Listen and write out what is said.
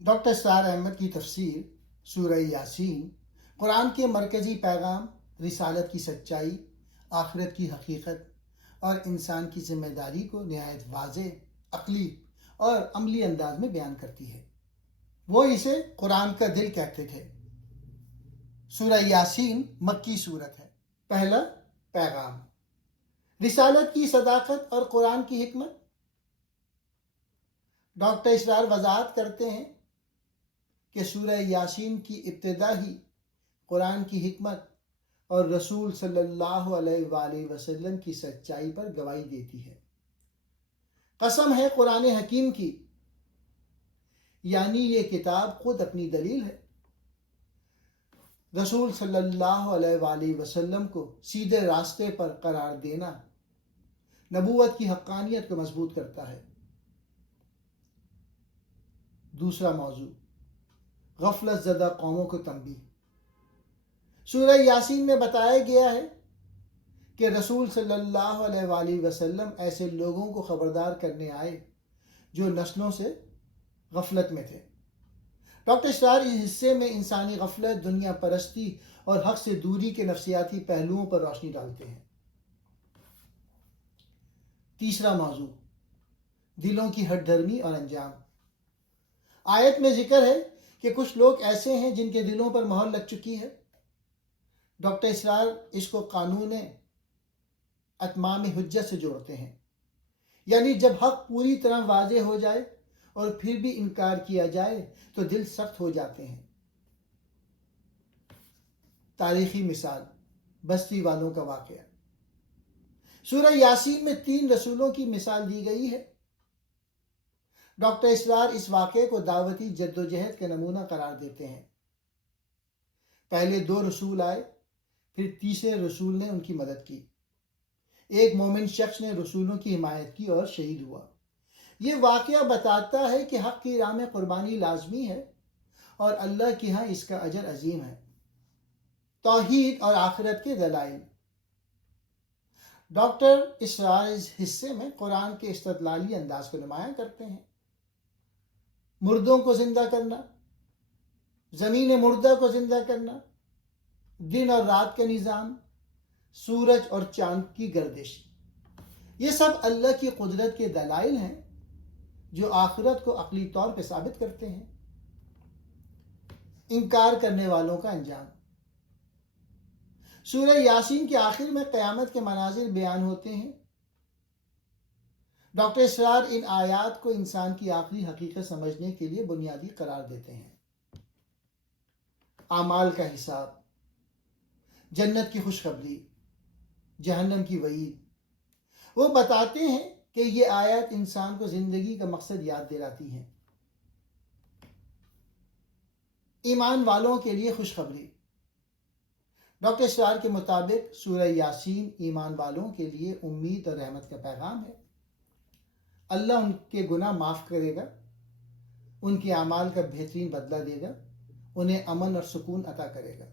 Doctor اسرار احمد کی تفسیر سورہ یاسین قرآن کے مرکزی پیغام رسالت کی سچائی، آخرت کی حقیقت اور انسان کی ذمہ داری کو نہایت واضح، عقلی اور عملی انداز میں بیان کرتی ہے۔ وہ اسے قرآن کا دل کہتے تھے۔ سورہ یاسین مکی سورت ہے۔ پہلا پیغام، رسالت کی صداقت اور قرآن کی حکمت۔ ڈاکٹر اسرار وضاحت کرتے ہیں کہ سورہ یاسین کی ابتدا ہی قرآن کی حکمت اور رسول صلی اللہ علیہ وآلہ وسلم کی سچائی پر گواہی دیتی ہے۔ قسم ہے قرآن حکیم کی، یعنی یہ کتاب خود اپنی دلیل ہے۔ رسول صلی اللہ علیہ وآلہ وسلم کو سیدھے راستے پر قرار دینا نبوت کی حقانیت کو مضبوط کرتا ہے۔ دوسرا موضوع، غفلت زدہ قوموں کو تنبیہ۔ سورہ یاسین میں بتایا گیا ہے کہ رسول صلی اللہ علیہ وآلہ وسلم ایسے لوگوں کو خبردار کرنے آئے جو نسلوں سے غفلت میں تھے۔ ڈاکٹر اسرار اس حصے میں انسانی غفلت، دنیا پرستی اور حق سے دوری کے نفسیاتی پہلوؤں پر روشنی ڈالتے ہیں۔ تیسرا موضوع، دلوں کی ہٹ دھرمی اور انجام۔ آیت میں ذکر ہے کہ کچھ لوگ ایسے ہیں جن کے دلوں پر مہر لگ چکی ہے۔ ڈاکٹر اسرار اس کو قانون اتمام حجت سے جوڑتے ہیں، یعنی جب حق پوری طرح واضح ہو جائے اور پھر بھی انکار کیا جائے تو دل سخت ہو جاتے ہیں۔ تاریخی مثال، بستی والوں کا واقعہ۔ سورہ یاسین میں 3 رسولوں کی مثال دی گئی ہے۔ ڈاکٹر اسرار اس واقعے کو دعوتی جدوجہد کا نمونہ قرار دیتے ہیں۔ پہلے 2 رسول آئے، پھر تیسرے رسول نے ان کی مدد کی۔ ایک مومن شخص نے رسولوں کی حمایت کی اور شہید ہوا۔ یہ واقعہ بتاتا ہے کہ حق کی راہ میں قربانی لازمی ہے اور اللہ کے ہاں اس کا اجر عظیم ہے۔ توحید اور آخرت کے دلائل۔ ڈاکٹر اسرار اس حصے میں قرآن کے استدلالی انداز کو نمایاں کرتے ہیں۔ مردوں کو زندہ کرنا، زمین مردہ کو زندہ کرنا، دن اور رات کا نظام، سورج اور چاند کی گردش، یہ سب اللہ کی قدرت کے دلائل ہیں جو آخرت کو عقلی طور پہ ثابت کرتے ہیں۔ انکار کرنے والوں کا انجام۔ سورہ یاسین کے آخر میں قیامت کے مناظر بیان ہوتے ہیں۔ ڈاکٹر اسرار ان آیات کو انسان کی آخری حقیقت سمجھنے کے لیے بنیادی قرار دیتے ہیں۔ اعمال کا حساب، جنت کی خوشخبری، جہنم کی وعید۔ وہ بتاتے ہیں کہ یہ آیات انسان کو زندگی کا مقصد یاد دلاتی ہیں۔ ایمان والوں کے لیے خوشخبری۔ ڈاکٹر اسرار کے مطابق سورہ یاسین ایمان والوں کے لیے امید اور رحمت کا پیغام ہے۔ اللہ ان کے گناہ معاف کرے گا، ان کے اعمال کا بہترین بدلہ دے گا، انہیں امن اور سکون عطا کرے گا۔